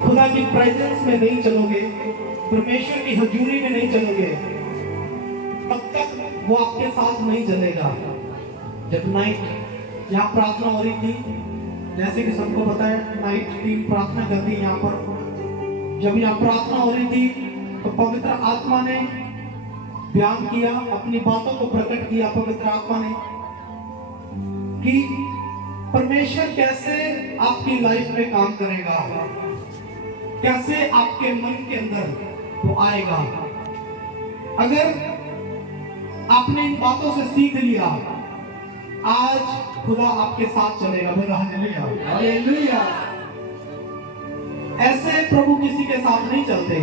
खुदा की प्रेजेंस में नहीं चलोगे, परमेश्वर की हजूरी में नहीं चलोगे, तब तक वो आपके साथ नहीं चलेगा। जब नाइट यहाँ प्रार्थना हो रही थी, जैसे कि सबको पता है नाइट टीम प्रार्थना करती है यहाँ पर। जब यहाँ प्रार्थना हो रही थी तो पवित्र आत्मा ने बयान किया, अपनी बातों को प्रकट किया पवित्र आत्मा ने, कि परमेश्वर कैसे आपकी लाइफ में काम करेगा, कैसे आपके मन के अंदर वो आएगा। अगर आपने इन बातों से सीख लिया, आज खुदा आपके साथ चलेगा। बोला हालेलुया, हालेलुया। ऐसे प्रभु किसी के साथ नहीं चलते,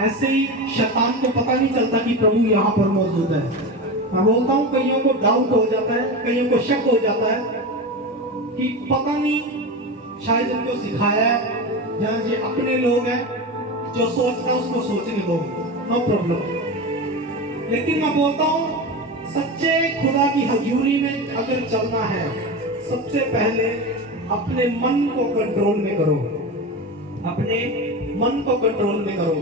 ऐसे ही शैतान को पता नहीं चलता कि प्रभु यहाँ पर मौजूद है। मैं बोलता हूँ कईयों को डाउट हो जाता है, कईयों को शक हो जाता है कि पता नहीं शायद उनको सिखाया है, या ये अपने लोग हैं, जो सोचता है उसको सोचने दो, नो प्रॉब्लम। लेकिन मैं बोलता हूँ सच्चे खुदा की हजूरी में अगर चलना है, सबसे पहले अपने मन को कंट्रोल में करो, अपने मन को कंट्रोल में करो।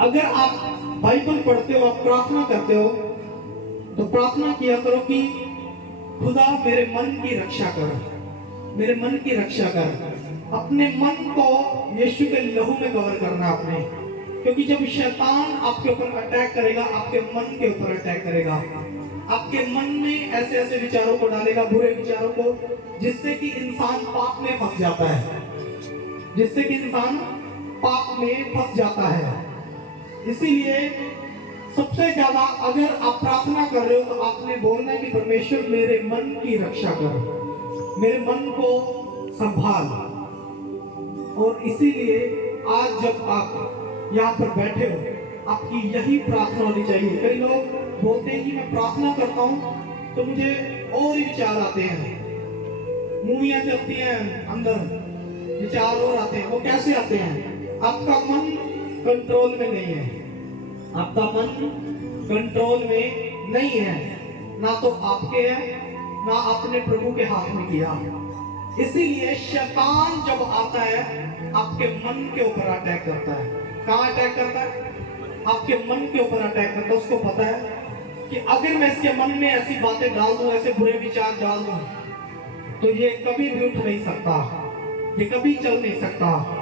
अगर आप बाइबल पढ़ते हो, आप प्रार्थना करते हो, तो प्रार्थना किया करो कि खुदा मेरे मन की रक्षा कर, मेरे मन की रक्षा कर। अपने मन को यीशु के लहू में कवर करना अपने, क्योंकि जब शैतान आपके ऊपर अटैक करेगा, आपके मन के ऊपर अटैक करेगा, आपके मन में ऐसे ऐसे विचारों को डालेगा, बुरे विचारों को, जिससे कि इंसान पाप में फंस जाता है, जिससे कि इंसान पाप में फंस जाता है। इसीलिए सबसे ज्यादा अगर आप प्रार्थना कर रहे हो तो आपने बोलना है कि परमेश्वर मेरे मन की रक्षा कर, मेरे मन को संभाल। और इसीलिए आज जब आप यहाँ पर बैठे हो, आपकी यही प्रार्थना होनी चाहिए। कई लोग बोलते हैं कि मैं प्रार्थना करता हूँ तो मुझे और ही विचार आते हैं, मूवियाँ चलती हैं, अंदर विचार और आते हैं। वो कैसे आते हैं? आपका मन कंट्रोल में नहीं है, आपका मन कंट्रोल में नहीं है, ना तो आपके है, ना आपने प्रभु के हाथ में किया। इसीलिए शैतान जब आता है आपके मन के ऊपर अटैक करता है। कहाँ अटैक करता है? आपके मन के ऊपर अटैक करता है। उसको पता है कि अगर मैं इसके मन में ऐसी बातें डाल दूं, ऐसे बुरे विचार डाल दूं, तो ये कभी भी उठ नहीं सकता, ये कभी चल नहीं सकता।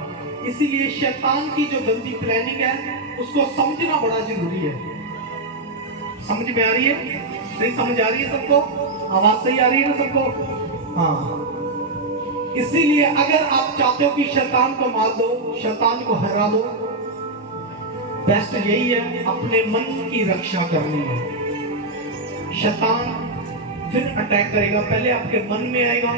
इसीलिए शैतान की जो गंदी प्लानिंग है उसको समझना बड़ा जरूरी है। समझ में आ रही है? सही समझ आ रही है सबको? आवाज सही आ रही है ना सबको? हाँ। इसीलिए अगर आप चाहते हो कि शैतान को मार दो, शैतान को हरा दो, बेस्ट यही है, अपने मन की रक्षा करनी है। शैतान फिर अटैक करेगा, पहले आपके मन में आएगा,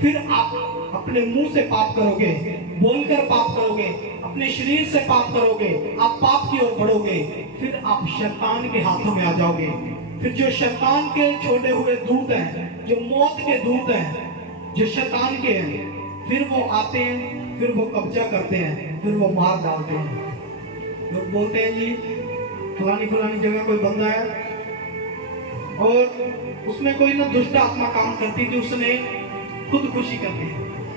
फिर आप अपने मुंह से पाप करोगे, बोलकर पाप करोगे, अपने शरीर से पाप करोगे, आप पाप की ओर बढ़ोगे, फिर आप शैतान के हाथों में आ जाओगे। फिर जो शैतान के छोड़े हुए दूत हैं, जो मौत के दूत हैं, जो शैतान के हैं, फिर वो आते हैं, फिर वो कब्जा करते हैं, फिर वो मार डालते हैं। लोग बोलते हैं जी फलानी फलानी जगह कोई बंदा है और उसमें कोई ना दुष्ट आत्मा काम करती थी, उसने खुदकुशी कर ली,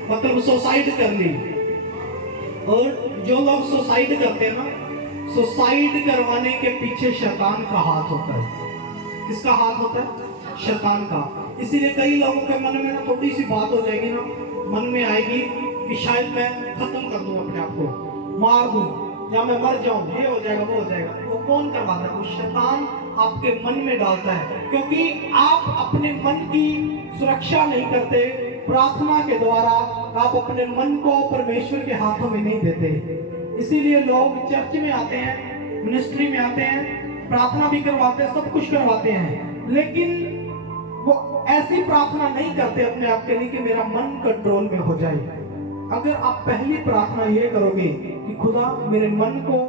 मतलब सुसाइड कर ली। और जो लोग सुसाइड करते हैं ना, सुसाइड करवाने के पीछे शैतान का हाथ होता है। किसका हाथ होता है? शैतान का। इसीलिए कई लोगों के मन में ना थोड़ी सी बात हो जाएगी ना, मन में आएगी कि शायद मैं खत्म कर दूं अपने आप को, मार दूं, या मैं मर जाऊं, ये हो जाएगा, वो हो जाएगा। वो कौन करवाता है? वो शैतान आपके मन में डालता है, क्योंकि आप अपने मन की सुरक्षा नहीं करते। प्रार्थना के द्वारा आप अपने मन को परमेश्वर के हाथों में नहीं देते। इसीलिए लोग चर्च में आते हैं, मिनिस्ट्री में आते हैं, प्रार्थना भी करवाते हैं, सब कुछ करवाते हैं, लेकिन वो ऐसी प्रार्थना नहीं करते अपने आप के लिए कि मेरा मन कंट्रोल में हो जाए। अगर आप पहली प्रार्थना ये करोगे कि खुदा मेरे मन को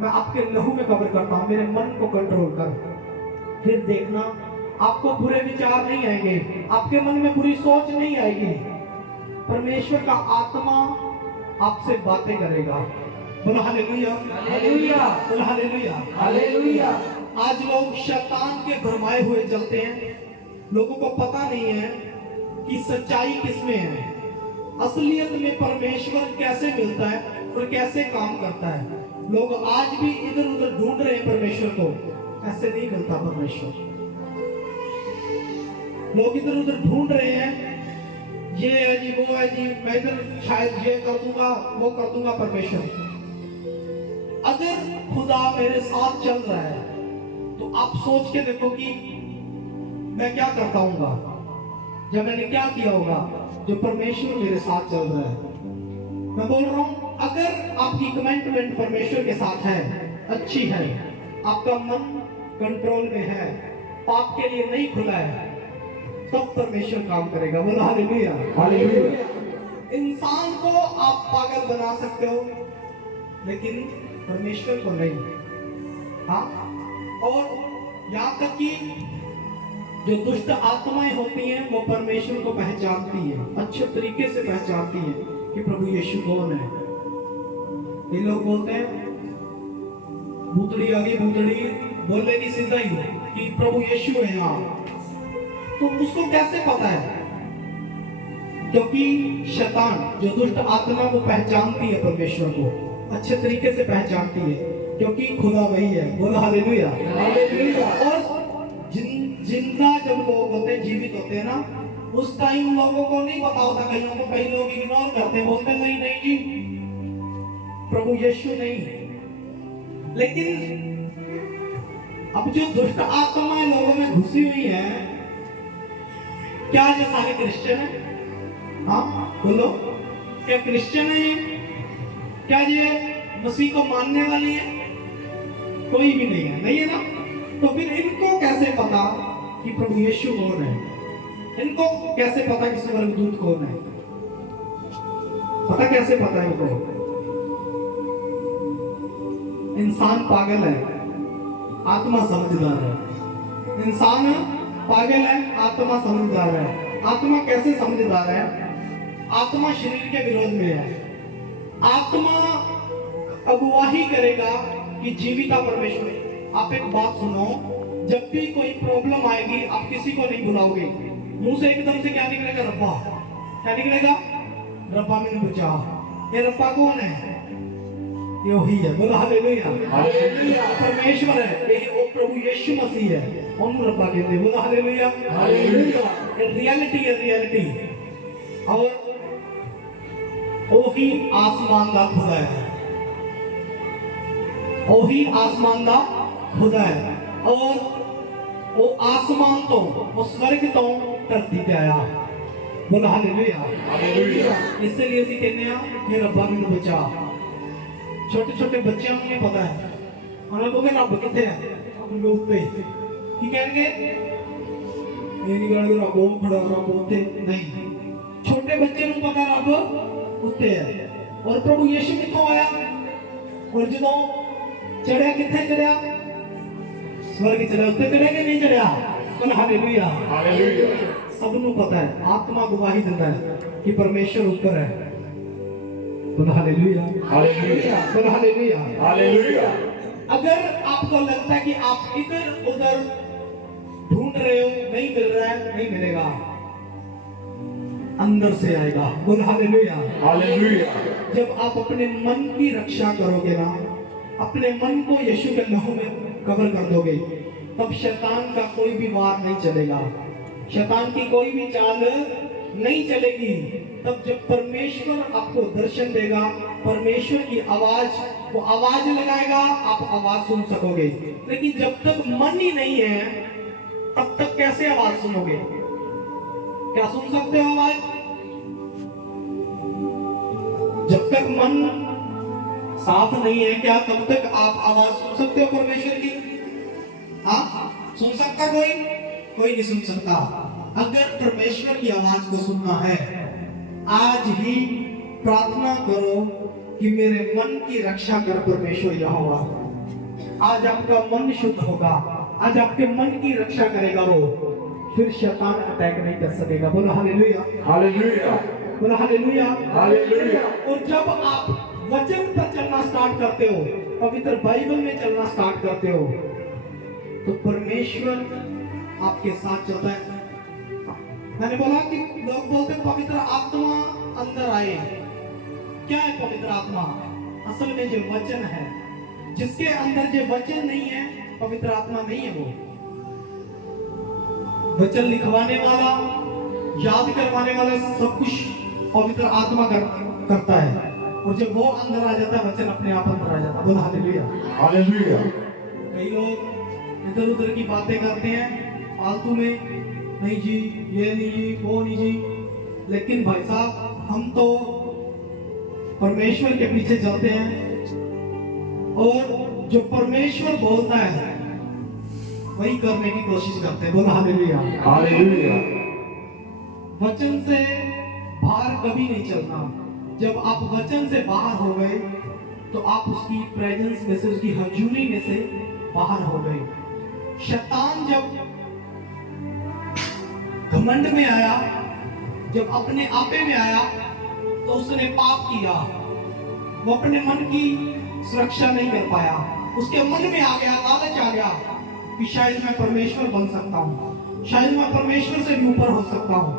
मैं आपके लहू में कवर करता हूँ, मेरे मन को कंट्रोल कर, फिर देखना आपको बुरे विचार नहीं आएंगे, आपके मन में बुरी सोच नहीं आएगी। परमेश्वर का आत्मा आपसे बातें करेगा। बोलो हालेलुया, हालेलुया, बोलो हालेलुया, हालेलुया। आज लोग शैतान के भरमाए हुए चलते हैं, लोगों को पता नहीं है कि सच्चाई किसमें है। असलियत में परमेश्वर कैसे मिलता है और कैसे काम करता है। लोग आज भी इधर उधर ढूंढ रहे हैं परमेश्वर को, ऐसे नहीं मिलता परमेश्वर। लोग इधर उधर ढूंढ रहे हैं, ये है जी, वो है जी, मैं इधर शायद ये कर दूंगा, वो कर दूंगा। परमेश्वर अगर खुदा मेरे साथ चल रहा है तो आप सोच के देखो कि मैं क्या करता हूँगा, जब मैंने क्या किया होगा, जो परमेश्वर मेरे साथ चल रहा है। मैं बोल रहा हूँ, अगर आपकी कमिटमेंट परमेश्वर के साथ है, अच्छी है, आपका मन कंट्रोल में है, पाप के लिए नहीं खुला है, तब परमेश्वर काम करेगा। बोलो हालेलुया, हालेलुया। इंसान को आप पागल बना सकते हो, लेकिन परमेश्वर को नहीं। हाँ, और यहाँ तक कि जो दुष्ट आत्माएं होती हैं वो परमेश्वर को पहचानती है, अच्छे तरीके से पहचानती है कि प्रभु यीशु कौन है। ये लोग बोलते हैं भूतड़ी आ गई, भूतड़ी बोलेगी सीधा ही कि प्रभु यीशु है यहाँ, तो उसको कैसे पता है? क्योंकि शैतान जो दुष्ट आत्मा वो पहचानती है परमेश्वर को, अच्छे तरीके से पहचानती है, क्योंकि खुदा वही है। बोलो हालेलुया, हालेलुया। और जिंदा जब लोग होते हैं, जीवित होते हैं ना, उस टाइम लोगों को नहीं पता होता, कईयों को, कई लोग इग्नोर करते हैं, बोलते नहीं नहीं जी प्रभु यीशु नहीं। लेकिन अब जो दुष्ट आत्माएं लोगों में घुसी हुई है, क्या ये सारे क्रिश्चियन है? हाँ बोलो, क्या क्रिश्चियन है? क्या ये मसीह को मानने वाले हैं? कोई भी नहीं है, नहीं है ना? तो फिर इनको कैसे पता कि प्रभु यीशु कौन है? इनको कैसे पता कि स्वर्गदूत कौन है? पता कैसे पता है इनको? इंसान पागल है, आत्मा समझदार है। इंसान पागल है, आत्मा समझदार है। आत्मा कैसे समझदार है? आत्मा शरीर के विरोध में है। आत्मा अगुवाही करेगा कि जीविता परमेश्वर। आप एक बात सुनो, जब भी कोई प्रॉब्लम आएगी, आप किसी को नहीं बुलाओगे, मुंह से एकदम से क्या निकलेगा? रब्बा। क्या निकलेगा? रब्बा मैंने बचा। ये रब्बा कौन है? ये वही है। बोलो हालेलुया, हालेलुया। परमेश्वर है, ये वो प्रभु यीशु मसीह है, उन्हें रब्बा कहते हैं। बोलो हालेलुया, हालेलुया। ये रियलिटी है, रियलिटी। और वही आसमान का खुदा है, वही आसमान का खुदा है। और वो आसमान तो, वो स्वर्ग तो धरती पे आया। बोलो हालेलुया, हालेलुया। इसलिए ਅਸੀਂ ਕਹਿੰਦੇ ਆ कि रब्बा ਮੈਨੂੰ बचा। छोटे छोटे बच्चों को नहीं पता है, उन्होंने कहोगे रब कितने है? अपने उत्ते की कहेंगे, ये नहीं कहेंगे रब वो खड़ा, रब उत्ते नहीं। छोटे बच्चे को पता रब उत्ते है। और प्रभु यीशु कितों आया? और जो चढ़िया कितने चढ़िया? स्वर्ग चढ़िया। उत्ते चढ़िया कि नहीं चढ़िया? बोलो हालेलुया, हालेलुया। सबनों पता है, आत्मा गवाही देता है कि परमेश्वर ऊपर है। बोलो हालेलुया, हालेलुया। बोलो हालेलुया, हालेलुया। अगर आपको लगता है कि आप इधर उधर ढूंढ रहे हो, नहीं मिल रहा है, नहीं मिलेगा, अंदर से आएगा। बोलो हालेलुया, हालेलुया। जब आप अपने मन की रक्षा करोगे ना, अपने मन को यीशु के लहू में कवर कर दोगे, तब शैतान का कोई भी वार नहीं चलेगा, शैतान की कोई भी चाल नहीं चलेगी। तब जब परमेश्वर आपको दर्शन देगा, परमेश्वर की आवाज, वो आवाज लगाएगा, आप आवाज सुन सकोगे। लेकिन जब तक मन ही नहीं है, तब तक कैसे आवाज सुनोगे? क्या सुन सकते हो आवाज? जब तक मन साफ नहीं है, क्या तब तक आप आवाज सुन सकते हो परमेश्वर की? हाँ, सुन सकता कोई? कोई नहीं सुन सकता। अगर परमेश्वर की आवाज को सुनना है, आज ही प्रार्थना करो कि मेरे मन की रक्षा कर परमेश्वर यहोवा। आज आपका मन शुद्ध होगा, आज आपके मन की रक्षा करेगा वो, फिर शैतान अटैक नहीं कर सकेगा। बोलो हालेलुया, हालेलुया। बोलो हालेलुया, हालेलुया। और जब आप वचन पर चलना स्टार्ट करते हो, पवित्र बाइबल में चलना स्टार्ट करते हो, तो परमेश्वर आपके साथ चलता है। मैंने बोला कि लोग बोलते पवित्र आत्मा अंदर आए। क्या है पवित्र आत्मा? असल में जो वचन है, जिसके अंदर जो वचन नहीं है, पवित्र आत्मा नहीं है। वो वचन लिखवाने वाला, याद करवाने वाला सब कुछ पवित्र आत्मा करता है। और जब वो अंदर आ जाता है, वचन अपने आप अंदर आ जाता है। बोला हालेलुया, हालेलुया। कई लोग इधर उधर की बातें करते हैं फालतू में, नहीं जी ये नहीं जी वो नहीं जी। लेकिन भाई साहब, हम तो परमेश्वर के पीछे चलते हैं और जो परमेश्वर बोलता है वही करने की कोशिश करते हैं। बोला हालेलुया, हालेलुया। वचन से बाहर कभी नहीं चलना। जब आप वचन से बाहर हो गए तो आप उसकी प्रेजेंस में से, उसकी हजूरी में से बाहर हो गए। शैतान जब घमंड में आया, जब अपने आपे में आया, तो उसने पाप किया। वो अपने मन की सुरक्षा नहीं कर पाया। उसके मन में आ गया, लालच आ गया कि शायद मैं परमेश्वर बन सकता हूँ, शायद मैं परमेश्वर से भी ऊपर हो सकता हूँ,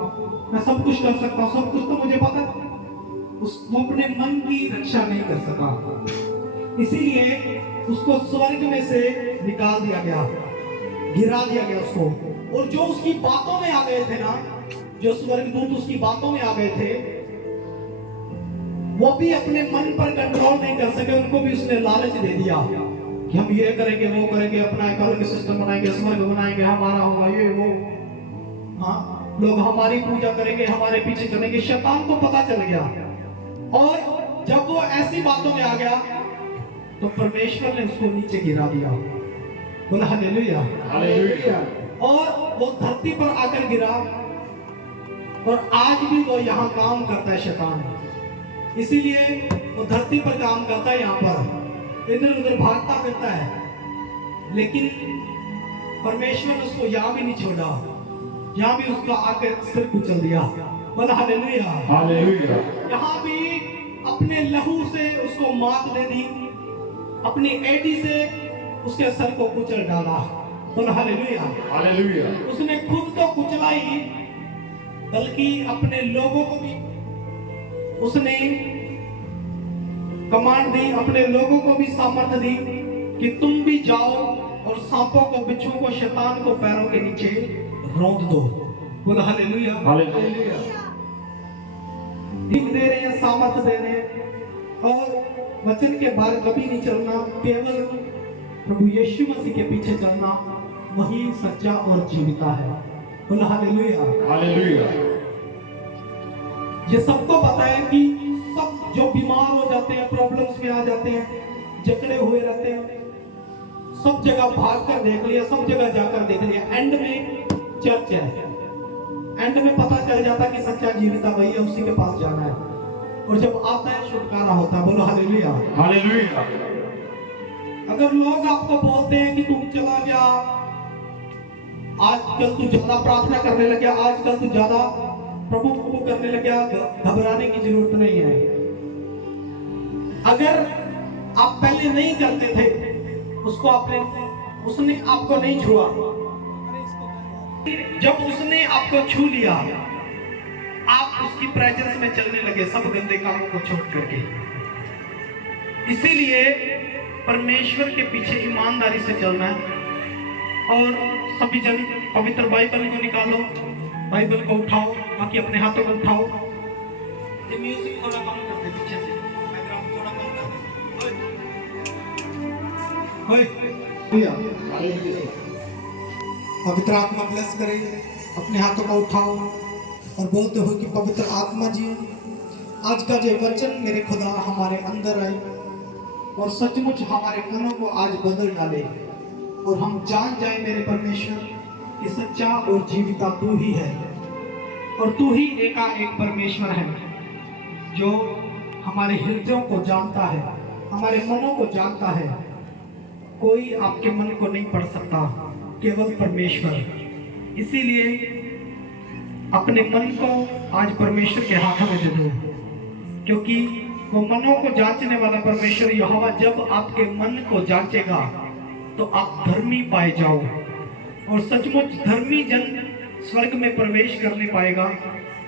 मैं सब कुछ कर सकता हूँ, सब कुछ तो मुझे पता है। वो अपने मन की रक्षा नहीं कर सका, इसीलिए उसको स्वर्ग में से निकाल दिया गया, गिरा दिया गया उसको। और जो उसकी बातों में आ गए थे ना, जो स्वर्गदूत उसकी बातों में आ गए थे, वो भी अपने मन पर कंट्रोल नहीं कर सके। उनको भी उसने लालच दे दिया कि हम ये करेंगे, वो करेंगे, अपना इकोनॉमिक सिस्टम बनाएंगे, स्वर्ग बनाएंगे, हमारा होगा ये वो। हाँ, लोग हमारी पूजा करेंगे, हमारे पीछे चलेंगे। शैतान को पता चल गया, और जब वो ऐसी बातों में आ गया तो परमेश्वर ने उसको नीचे गिरा दिया। बोला हालेलुया, हालेलुया। और वो धरती पर आकर गिरा, और आज भी वो यहाँ काम करता है शैतान। इसीलिए वो धरती पर काम करता है, यहाँ पर इधर उधर भागता फिरता है। लेकिन परमेश्वर ने उसको यहाँ भी नहीं छोड़ा, यहाँ भी उसका आकर सिर कुचल दिया। बोला हालेलुया, हालेलुया। यहाँ भी अपने लहू से उसको मात दे दी, अपनी एड़ी से उसके सर को कुचल डाला। बोला हालेलुया, हालेलुया। उसने खुद तो कुचला ही, बल्कि अपने लोगों को भी उसने कमांड दी, अपने लोगों को भी सामर्थ्य दी कि तुम भी जाओ और सांपों को, बिच्छुओं को, शैतान को पैरों के नीचे रौंद दो। बोला हालेलुया, हालेलुया। दे रहे हैं, सामर्थ्य दे रहे हैं। और वचन के बाहर कभी नहीं चलना, केवल प्रभु यीशु मसीह के पीछे चलना, वही सच्चा और जीविता है। बोला हालेलुया, हालेलुया। ये सबको पता है कि सब जो बीमार हो जाते हैं, प्रॉब्लम्स में आ जाते हैं, जकड़े हुए रहते हैं, सब जगह भाग कर देख लिया, सब जगह जाकर देख लिया, एंड में चर्च है। एंड में पता चल जाता कि सच्चा जीविता वही है, उसी के पास जाना है। और जब आता है छुटकारा होता है। बोलो हालेलुया, हालेलुया। अगर लोग आपको बोलते हैं कि तुम चला गया, आजकल तू ज्यादा प्रार्थना करने लग गया, आजकल तू ज्यादा प्रभु को करने लग गया, घबराने की जरूरत नहीं है। अगर आप पहले नहीं करते थे, उसने आपको नहीं छुआ, जब उसने आपको छू लिया, आप उसकी प्रेजेंस में चलने लगे, सब गंदे कामों को छोड़ करके। इसीलिए परमेश्वर के पीछे ईमानदारी से चलना है। और सभी जन पवित्र बाइबल को निकालो, बाइबल को उठाओ, बाकी अपने हाथों को उठाओ। ये म्यूजिक थोड़ा कम कर दे, पीछे से बैकग्राउंड थोड़ा कम कर दे। पवित्र आत्मा ब्लेस करे। अपने हाथों को उठाओ और बोलते हो कि पवित्र आत्मा जी, आज का जो वचन मेरे खुदा हमारे अंदर आए और सचमुच हमारे मनों को आज बदल डाले, और हम जान जाए मेरे परमेश्वर कि सच्चा और जीविता तू ही है, और तू ही एकाएक परमेश्वर है जो हमारे हृदयों को जानता है, हमारे मनों को जानता है। कोई आपके मन को नहीं पढ़ सकता, केवल परमेश्वर। इसीलिए अपने मन को आज परमेश्वर के हाथों में दे दो, क्योंकि वो मनों को जांचने वाला परमेश्वर यहोवा जब आपके मन को जांचेगा तो आप धर्मी पाए जाओ, और सचमुच धर्मी जन स्वर्ग में प्रवेश करने पाएगा,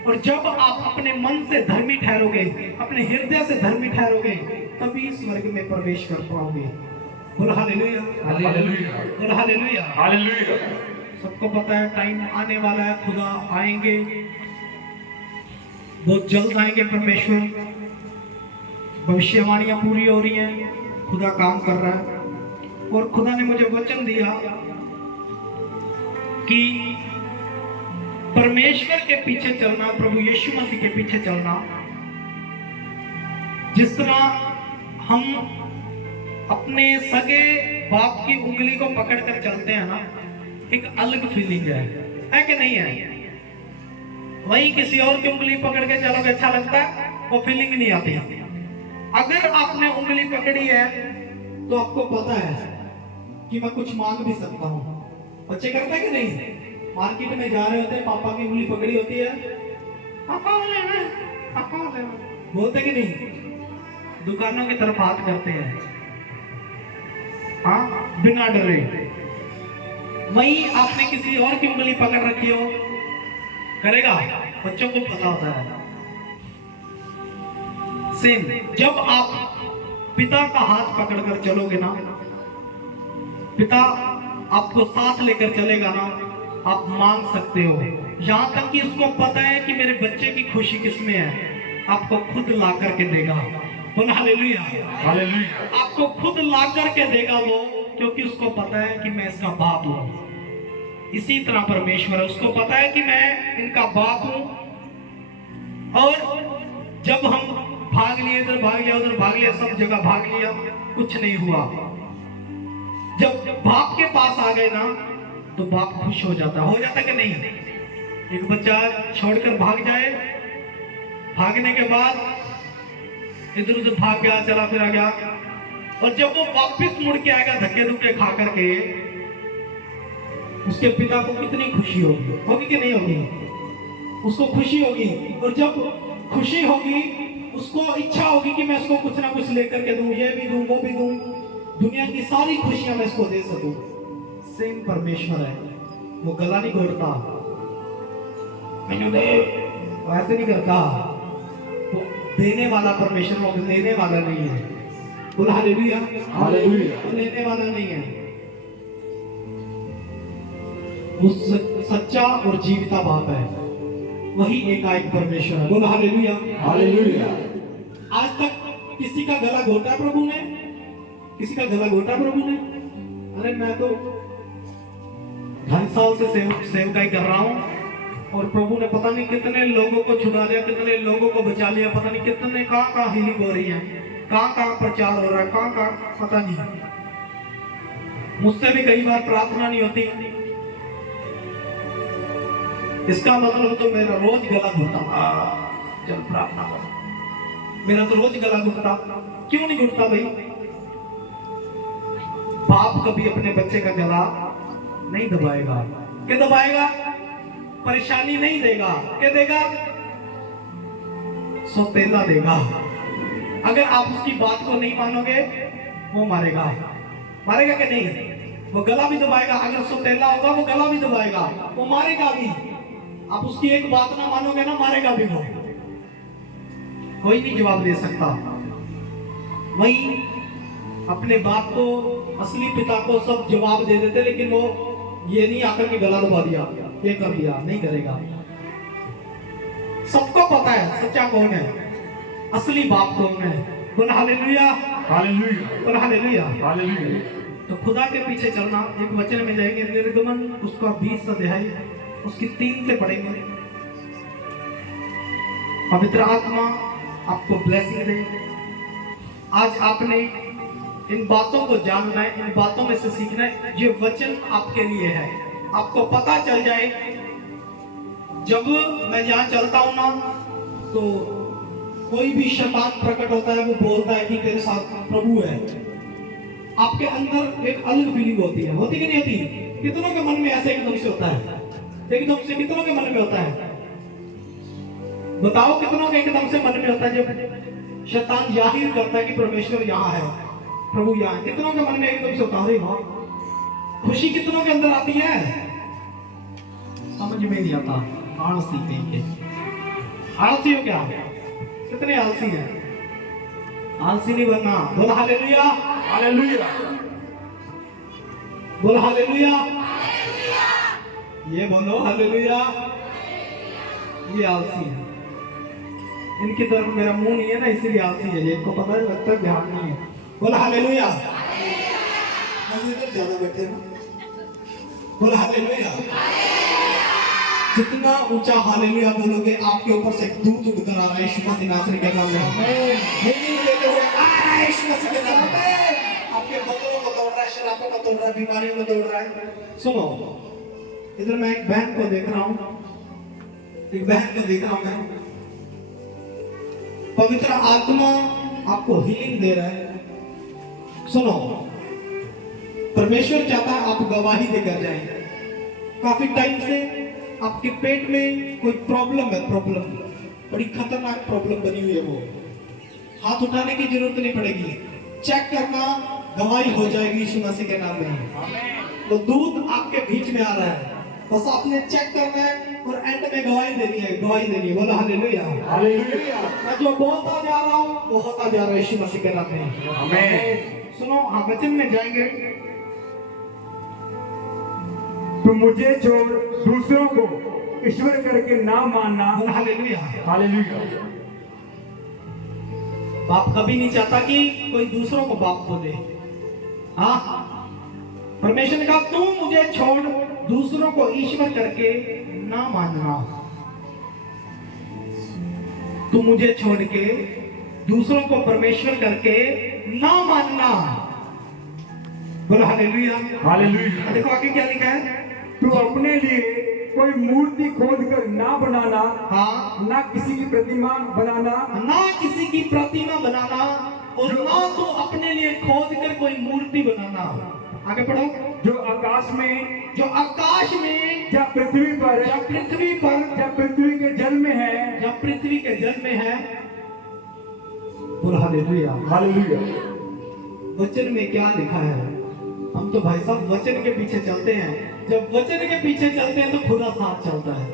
और जब आप अपने मन से धर्मी ठहरोगे, अपने हृदय से धर्मी ठहरोगे, तभी स्वर्ग में प्रवेश कर पाओगे। बोलो हालेलुया, हालेलुया, बोलो हालेलुया। हालेलुया। सबको पता है टाइम आने वाला है, खुदा आएंगे, बहुत जल्द आएंगे परमेश्वर। भविष्यवाणियां पूरी हो रही हैं, खुदा काम कर रहा है। और खुदा ने मुझे वचन दिया कि परमेश्वर के पीछे चलना, प्रभु यीशु मसीह के पीछे चलना, जिस तरह हम अपने सगे बाप की उंगली को पकड़कर चलते हैं ना, एक अलग फीलिंग है कि नहीं है? वही किसी और की उंगली पकड़ के चलोगे, अच्छा लगता है, वो फीलिंग नहीं आती। अगर आपने उंगली पकड़ी है तो आपको पता है कि मैं कुछ मांग भी सकता हूँ। बच्चे करते हैं कि नहीं? मार्केट में जा रहे होते हैं, पापा की उंगली पकड़ी होती है, पापा वो लेना है, पापा वो लेना है, बोलते कि नहीं? दुकानों की तरफ हाथ करते हैं, हाँ, बिना डरे। वही आपने किसी और की उंगली पकड़ रखी हो, करेगा? बच्चों को पता होता है। सेम, जब आप पिता का हाथ पकड़कर चलोगे ना, पिता आपको साथ लेकर चलेगा ना, आप मांग सकते हो। यहां तक कि उसको पता है कि मेरे बच्चे की खुशी किसमें है, आपको खुद ला करके देगा। बोलो हालेलुया, हालेलुया। आपको खुद ला करके देगा वो, क्योंकि उसको पता है कि मैं इसका बाप हूं। इसी तरह परमेश्वर है, उसको पता है कि मैं इनका बाप हूं। और जब हम भाग लिए, इधर भाग लिया, उधर भाग लिया, सब जगह भाग लिया, कुछ नहीं हुआ। जब बाप के पास आ गए ना, तो बाप खुश हो जाता कि नहीं? एक बच्चा छोड़कर भाग जाए, भागने के बाद इधर उधर भाग गया, चला फिरा गया, और जब वो वापस मुड़ के आएगा धक्के धुक्के खा करके, उसके पिता को कितनी खुशी होगी कि नहीं होगी? उसको खुशी होगी। और जब खुशी होगी, उसको इच्छा होगी कि मैं इसको कुछ ना कुछ लेकर के दूं, ये भी दूं, वो भी दूं, दुनिया की सारी खुशियां मैं इसको दे सकूं। सेम परमेश्वर है, वो गला नहीं घोटता, मैंने दे, वैसे नहीं करता। वो देने वाला परमेश्वर, वो लेने वाला नहीं है। बोला हालेलुया, हालेलुया। वो लेने वाला नहीं है, वो सच्चा और जीविता बाप है, वही एकाएक परमेश्वर है। बोला हालेलुया, हालेलुया। आज तक किसी का गला घोटा प्रभु ने? किसी का गला घोटा प्रभु ने? अरे मैं तो 2.5 साल से सेवकाई कर रहा हूँ, और प्रभु ने पता नहीं कितने लोगों को छुड़ा लिया, कितने लोगों को बचा लिया, पता नहीं कितने कहाँ हीलिंग हो रही है, कहाँ प्रचार हो रहा है, कहाँ पता नहीं। मुझसे भी कई बार प्रार्थना नहीं होती, इसका मतलब तो मेरा रोज गला घुटता, चल प्रार्थना करो, मेरा तो रोज गला घुटता। क्यों नहीं घुटता भाई? बाप कभी अपने बच्चे का गला नहीं दबाएगा। क्या दबाएगा? परेशानी नहीं देगा। क्या देगा? सौतेला देगा। अगर आप उसकी बात को नहीं मानोगे, वो मारेगा। मारेगा कि नहीं? वो गला भी दबाएगा। अगर सौतेला होगा, वो गला भी दबाएगा, वो मारेगा भी। आप उसकी एक बात ना मानोगे ना, मारेगा भी वो। कोई नहीं जवाब दे सकता। वही अपने बाप को, असली पिता को सब जवाब दे देते, लेकिन वो ये नहीं आकर के गला दबा दिया, ये कर दिया, नहीं करेगा। सबको पता है सच्चा कौन है, असली बाप कौन है। बोला हालेलुया, हालेलुया, बोला हालेलुया, हालेलुया। तो खुदा के पीछे चलना, एक वचन में जाएंगे, निर्गमन उसका 20 अध्याय, उसकी 3 से पढ़ेंगे। पवित्र आत्मा आपको ब्लेसिंग दे। आज आपने इन बातों को जानना है, इन बातों में से सीखना है। ये वचन आपके लिए है। आपको पता चल जाए, जब मैं यहाँ चलता हूँ ना, तो कोई भी शैतान प्रकट होता है, वो बोलता है कि तेरे साथ प्रभु है, आपके अंदर एक अलग फीलिंग होती है। होती कि नहीं होती? कितनों के मन में ऐसे एकदम से होता है? एकदम से कितनों के मन में होता है? बताओ, कितनों के एकदम से मन में होता है जब शैतान जाहिर करता है कि परमेश्वर यहाँ है, प्रभु यहाँ है? कितनों के मन में एकदम से होता है? खुशी कितनों के अंदर आती है? समझ में नहीं आता। आलसी कहीं के आलसी हो क्या? कितने आलसी हैं? आलसी नहीं बनना। बोला हालेलुया, हालेलुया, बोला हालेलुया, ये बोलो हालेलुया। ये आलसी है, इनकी तरफ मेरा मुंह नहीं है ना, इसीलिए आलसी है ये। इनको पता है, लगता है ध्यान नहीं है। बोला हालेलुया, ज्यादा बैठे ना। बोला हालेलुया। जितना ऊंचा हालेलुया बोलोगे, आपके ऊपर से दूध उतर आ रहा है यीशु मसीह नासरी के नाम में। हीलिंग लेते हुए आ रहा है यीशु मसीह के नाम में। आपके बंधनों को तोड़ रहा है, शराबों को तोड़ रहा है, बीमारियों को तोड़ रहा है। सुनो, इधर मैं एक बहन को देख रहा हूँ, एक बहन को देख रहा हूँ मैं। पवित्र आत्मा आपको हीलिंग दे रहा है। सुनो, परमेश्वर चाहता है आप गवाही देकर जाएं। काफी टाइम से आपके पेट में कोई प्रॉब्लम है, प्रॉब्लम बड़ी खतरनाक प्रॉब्लम बनी हुई है। वो हाथ उठाने की जरूरत नहीं पड़ेगी, चेक करना, गवाही हो जाएगी यीशु मसीह के नाम में। तो दूध आपके बीच में आ रहा है, बस आपने चेक करना है और एंड में गवाही देनी है, गवाही देनी है। बोलो हालेलुया, हालेलुया, मैं जो बोलता जा रहा हूँ वो होता जा रहा है यीशु मसीह के नाम में। आमीन। सुनो, हाँ वचन में जाएंगे। तो मुझे छोड़ दूसरों को ईश्वर करके ना मानना। बोलो हालेलुया। हालेलुया, बाप कभी नहीं चाहता कि कोई दूसरों को बाप बोले। हाँ, परमेश्वर ने कहा तू मुझे छोड़ दूसरों को ईश्वर करके ना मानना। तू मुझे छोड़ के दूसरों को परमेश्वर करके ना मानना। बोलो हालेलुया, हालेलुया, देखो आगे क्या लिखा है। तू अपने लिए कोई मूर्ति खोद कर ना बनाना, हाँ, ना किसी की प्रतिमा बनाना, ना किसी की प्रतिमा बनाना, और ना तो अपने लिए खोद कर कोई मूर्ति बनाना। आगे पढ़ो। जो आकाश में, जो आकाश में, या पृथ्वी पर, या पृथ्वी पर, या पृथ्वी के जल में है, या पृथ्वी के जल में है। बोलो हालेलुया। हालेलुया, वचन में क्या लिखा है? हम तो भाई साहब वचन के पीछे चलते हैं। जब वचन के पीछे चलते हैं तो खुदा साथ चलता है।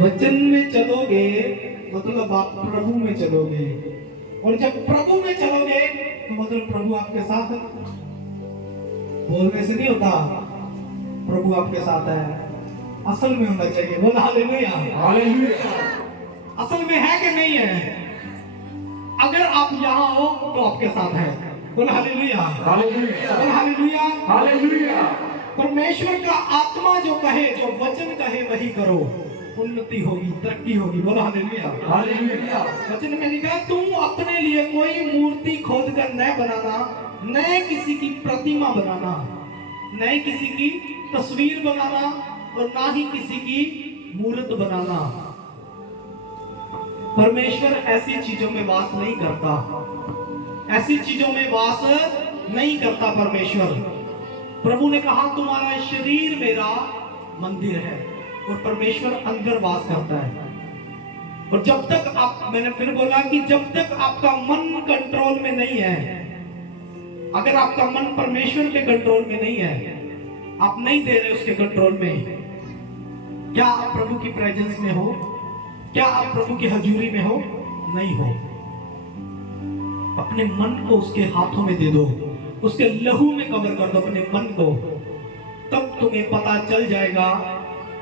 वचन में चलोगे मतलब आप प्रभु में चलोगे, और जब प्रभु में चलोगे तो मतलब प्रभु आपके साथ है। बोलने से नहीं होता, प्रभु आपके साथ है, असल में होना चाहिए। बोला हालेलुया। हालेलुया, असल में है कि नहीं है? अगर आप यहाँ हो तो आपके साथ है। बोला हालेलुया, हालेलुया, बोला हालेलुया। हालेलुया, परमेश्वर का आत्मा जो कहे, जो वचन कहे वही करो, उन्नति होगी, तरक्की होगी। बोला हालेलुया। हालेलुया, वचन में लिखा है तुम अपने लिए कोई मूर्ति खोद कर न बनाना, न किसी की प्रतिमा बनाना, न किसी की तस्वीर बनाना, और ना ही किसी की मूर्त बनाना। परमेश्वर ऐसी चीजों में वास नहीं करता, ऐसी चीजों में वास नहीं करता परमेश्वर। प्रभु ने कहा तुम्हारा शरीर मेरा मंदिर है, और परमेश्वर अंदर वास करता है। और जब तक आप, मैंने फिर बोला कि जब तक आपका मन कंट्रोल में नहीं है, अगर आपका मन परमेश्वर के कंट्रोल में नहीं है, आप नहीं दे रहे उसके कंट्रोल में, क्या आप प्रभु की प्रेजेंस में हो? क्या आप प्रभु की हजूरी में हो? नहीं हो। अपने मन को उसके हाथों में दे दो, उसके लहू में कवर कर दो अपने मन को, तब तुम्हें पता चल जाएगा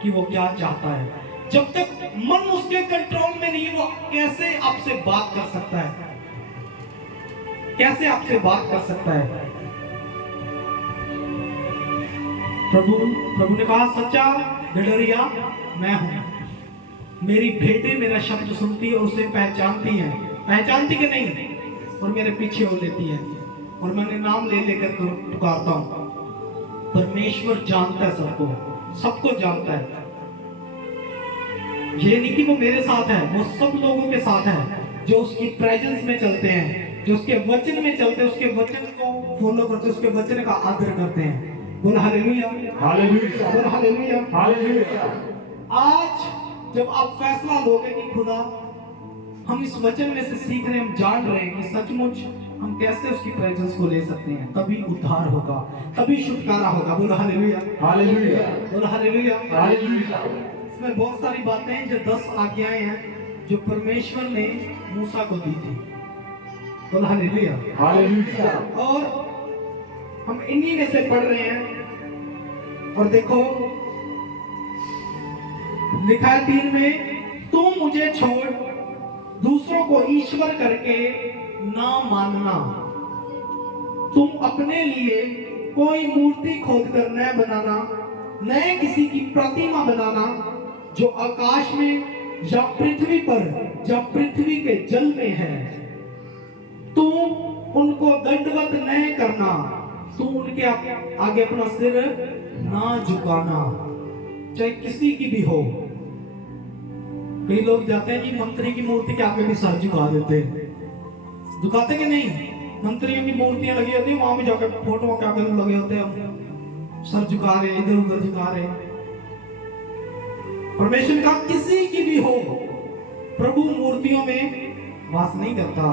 कि वो क्या चाहता है। जब तक मन उसके कंट्रोल में नहीं, वो कैसे आपसे बात कर सकता है? कैसे आपसे बात कर सकता है? प्रभु ने कहा सच्चा ढिढरिया मैं हूं, मेरी भेंटें मेरा शब्द सुनती है और उसे पहचानती है, पहचानती कि नहीं, और मेरे पीछे हो लेती है, और मैंने नाम ले लेकर पुकारता हूं। परमेश्वर जानता है सबको, सबको जानता है। ये नहीं कि वो मेरे साथ है, वो सब लोगों के साथ है जो उसकी प्रेजेंस में चलते हैं, जो उसके वचन में चलते हैं, उसके वचन को फॉलो करते हैं, उसके वचन का आदर करते हैं। बोला हालेलुया, हालेलुया, बोला हालेलुया। हालेलुया। आज जब आप फैसला लोगे कि खुदा हम इस वचन में से सीख रहे हैं, हम जान रहे हैं कि सचमुच हम कैसे उसकी प्रेजेंस को ले सकते हैं, तभी उद्धार होगा, तभी छुटकारा होगा। बोला हालेलुया, हालेलुया, बोला हालेलुया। हालेलुया। उसमें बहुत सारी बातें हैं, जो 10 आज्ञाएं हैं जो परमेश्वर ने मूसा को दी थी। बोला हालेलुया। हालेलुया। और हम इन्हीं में से पढ़ रहे हैं। और देखो लिखा है 3 में, तुम मुझे छोड़ दूसरों को ईश्वर करके ना मानना। तुम अपने लिए कोई मूर्ति खोद कर न बनाना, न किसी की प्रतिमा बनाना जो आकाश में या पृथ्वी पर या पृथ्वी के जल में है। तुम उनको दंडवत न करना, तुम उनके आगे अपना सिर ना झुकाना, चाहे किसी की भी हो। कई लोग जाते हैं जी मंत्री की मूर्ति के आगे भी सर झुका देते हैं। झुकाते कि नहीं? मंत्रियों की मूर्तियां लगी होती है, वहां भी जाकर फोटो के आगे लगे होते हैं, सर झुका रहे, इधर उधर झुका रहे। परमेश्वर का किसी की भी हो, प्रभु मूर्तियों में वास नहीं करता।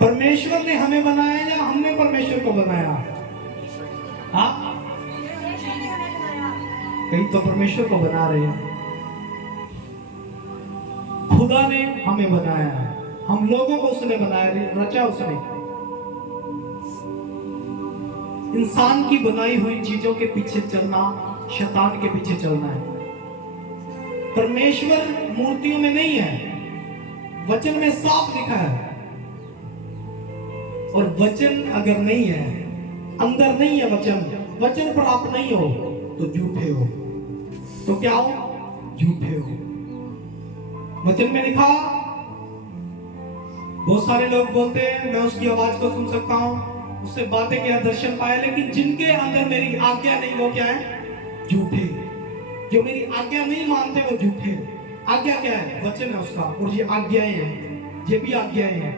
परमेश्वर ने हमें बनाया या हमने परमेश्वर को बनाया? हाँ, कई तो परमेश्वर को बना रहे हैं। खुदा ने हमें बनाया है, हम लोगों को उसने बनाया, रचा उसने। इंसान की बनाई हुई चीजों के पीछे चलना, शैतान के पीछे चलना है। परमेश्वर मूर्तियों में नहीं है, वचन में साफ लिखा है। और वचन अगर नहीं है, अंदर नहीं है वचन पर आप नहीं हो तो झूठे हो। तो क्या हो? झूठे हो। वचन में लिखा, बहुत सारे लोग बोलते हैं मैं उसकी आवाज को सुन सकता हूं, उससे बातें किया, दर्शन पाया, लेकिन जिनके अंदर मेरी आज्ञा नहीं, वो क्या है? झूठे। जो मेरी आज्ञा नहीं मानते वो झूठे। आज्ञा क्या है? वचन है उसका, और ये आज्ञाएं हैं, ये भी आज्ञाएं हैं।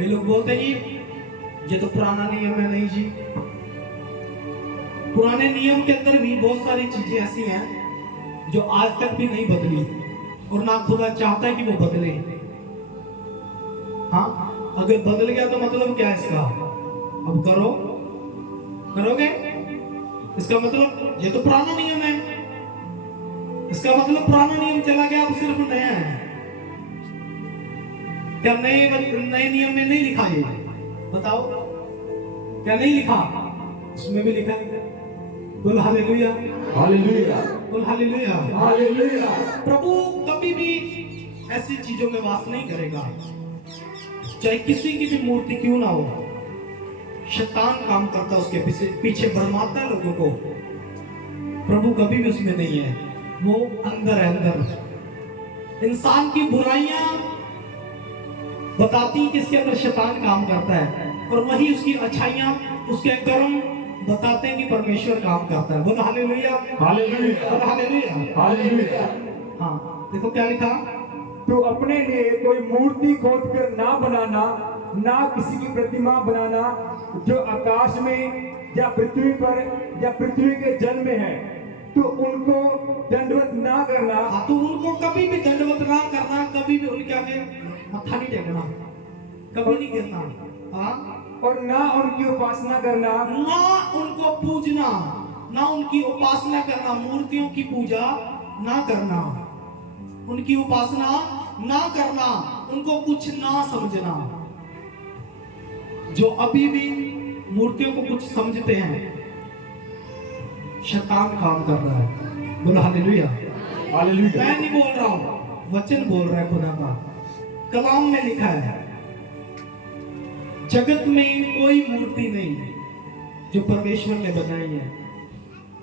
ये लोग बोलते हैं जी ये तो पुराना नियम है। नहीं जी, पुराने नियम के अंदर भी बहुत सारी चीजें ऐसी हैं जो आज तक भी नहीं बदली, और ना खुदा चाहता है कि वो बदले। हाँ, अगर बदल गया तो मतलब क्या है इसका? अब करोगे? इसका मतलब ये तो पुराना नियम है, इसका मतलब पुराना नियम चला गया, अब सिर्फ नया है। क्या नए नियम में नहीं लिखा? ये बताओ, क्या नहीं लिखा? उसमें भी लिखा है। बोल हालेलुया। हालेलुया। बोल हालेलुया। हालेलुया। प्रभु कभी भी ऐसी चीजों में वास नहीं करेगा, चाहे किसी की भी मूर्ति क्यों ना हो। शैतान काम करता है, उसके पीछे भरमाता है लोगों को। प्रभु कभी भी उसमें नहीं है, वो अंदर है। अंदर इंसान की बुराइयां बताती कि इसके अंदर शैतान काम करता है, और वही उसकी अच्छाइयां, उसके कर्म बताते हैं कि परमेश्वर काम करता है। बोलो हालेलुया। हालेलुया। बोलो हालेलुया। हालेलुया। हाँ, देखो क्या लिखा, तो अपने लिए कोई मूर्ति खोद कर ना बनाना, ना किसी की प्रतिमा बनाना जो आकाश में या पृथ्वी पर या पृथ्वी के जल में है। तो उनको दंडवत ना करना। हाँ, तो उनको कभी भी दंडवत ना करना, कभी भी उनके आगे मत्था नहीं टेकना, कभी नहीं गिरना। हाँ, और ना उनकी उपासना करना, ना उनको पूजना, ना उनकी उपासना करना, मूर्तियों की पूजा ना करना, उनकी उपासना ना करना, उनको कुछ ना समझना। जो अभी भी मूर्तियों को कुछ समझते हैं, शैतान काम कर रहा है। बोलो हालेलुया। हालेलुया। मैं नहीं बोल रहा हूं, वचन बोल रहा है खुदा का। कलाम में लिखा है, जगत में कोई मूर्ति नहीं जो परमेश्वर ने बनाई है।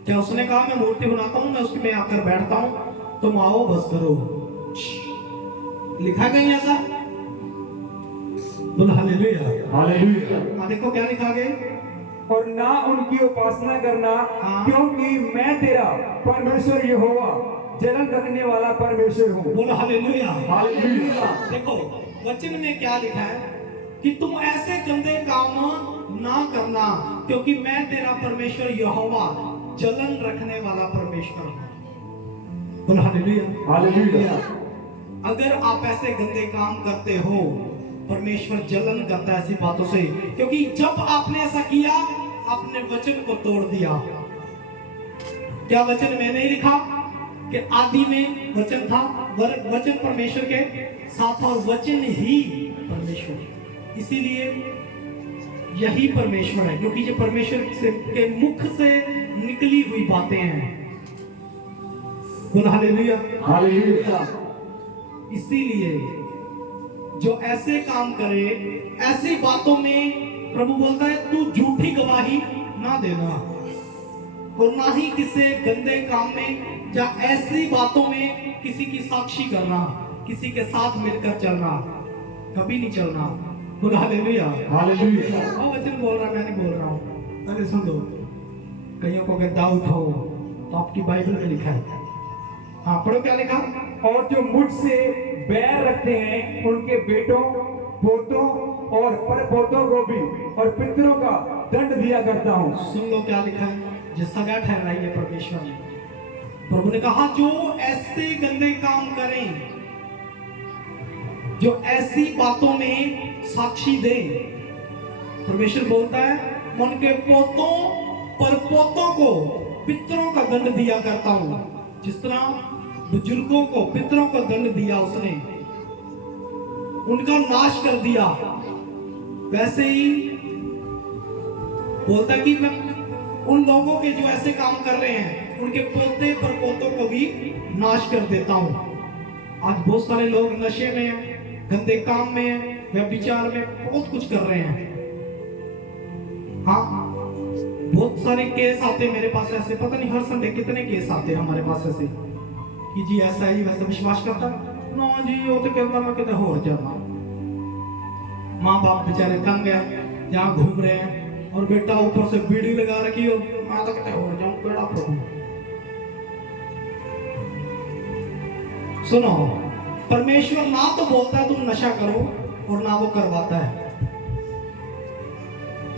क्या उसने कहा मैं मूर्ति बनाता हूं, मैं उसके में आकर बैठता हूं, तुम आओ बस करो? लिखा कहीं ऐसा? बोलो हालेलुया। हालेलुया। देखो क्या लिखा गया, और ना उनकी उपासना करना, हाँ। क्योंकि मैं तेरा परमेश्वर यहोवा जलन रखने वाला परमेश्वर हूँ। बोलो हालेलुया। हालेलुया। देखो वचन में क्या लिखा है कि तुम ऐसे गंदे काम ना करना, क्योंकि मैं तेरा परमेश्वर यहोवा जलन रखने वाला परमेश्वर हूँ। बोलो हालेलुया। हालेलुया। अगर आप ऐसे गंदे काम करते हो, परमेश्वर जलन करता है ऐसी बातों से, क्योंकि जब आपने ऐसा किया, आपने वचन को तोड़ दिया। क्या वचन मैंने ही लिखा कि आदि में वचन था, वचन परमेश्वर के साथ और वचन ही परमेश्वर, इसीलिए यही परमेश्वर है, क्योंकि ये परमेश्वर के मुख से निकली हुई बातें हैं। बोला हालेलुया। हालेलुया। इसीलिए जो ऐसे काम करे, ऐसी बातों में प्रभु बोलता है तू झूठी गवाही ना देना, और ना ही किसी गंदे काम में या ऐसी बातों में किसी की साक्षी करना, किसी के साथ मिलकर चलना, कभी नहीं चलना। बोला हालेलुया। हालेलुया। वचन बोल रहा, मैं नहीं बोल रहा हूँ। अरे सुन लो, कईयों को अगर डाउट हो तो आपकी बाइबल में लिखा है। हाँ पढ़ो, क्या लिखा? और जो मुझसे बैर रखते हैं उनके बेटों, पोतों और परपोतों को भी और पितरों का दंड दिया करता हूँ। सुन लो क्या लिखा है, जो सजा ठहराई है परमेश्वर ने। प्रभु ने कहा जो ऐसे गंदे काम करें, जो ऐसी बातों में साक्षी दे, परमेश्वर बोलता है उनके पोतों परपोतों को पितरों का दंड दिया करता हूं। जिस तरह बुजुर्गों को पितरों को दंड दिया उसने, उनका नाश कर दिया, वैसे ही बोलता कि मैं उन लोगों के जो ऐसे काम कर रहे हैं उनके पोते परपोतों को भी नाश कर देता हूं। आज बहुत सारे लोग नशे में हैं, गंदे काम में हैं, व्यभिचार में, बहुत कुछ कर रहे हैं। हाँ बहुत सारे केस आते मेरे पास ऐसे, पता नहीं हर संडे कितने केस आते हैं हमारे पास ऐसे कि जी ऐसा ही वैसा विश्वास करता ना जी, वो तो कहता मैं कितने हो जाता। माँ बाप बेचारे तंग है, जहाँ घूम रहे हैं, और बेटा ऊपर से बीड़ी लगा रखी हो, मैं तो कहते हो जाऊं पेड़ा प्रभु। सुनो, परमेश्वर ना तो बोलता है तुम नशा करो और ना वो करवाता है।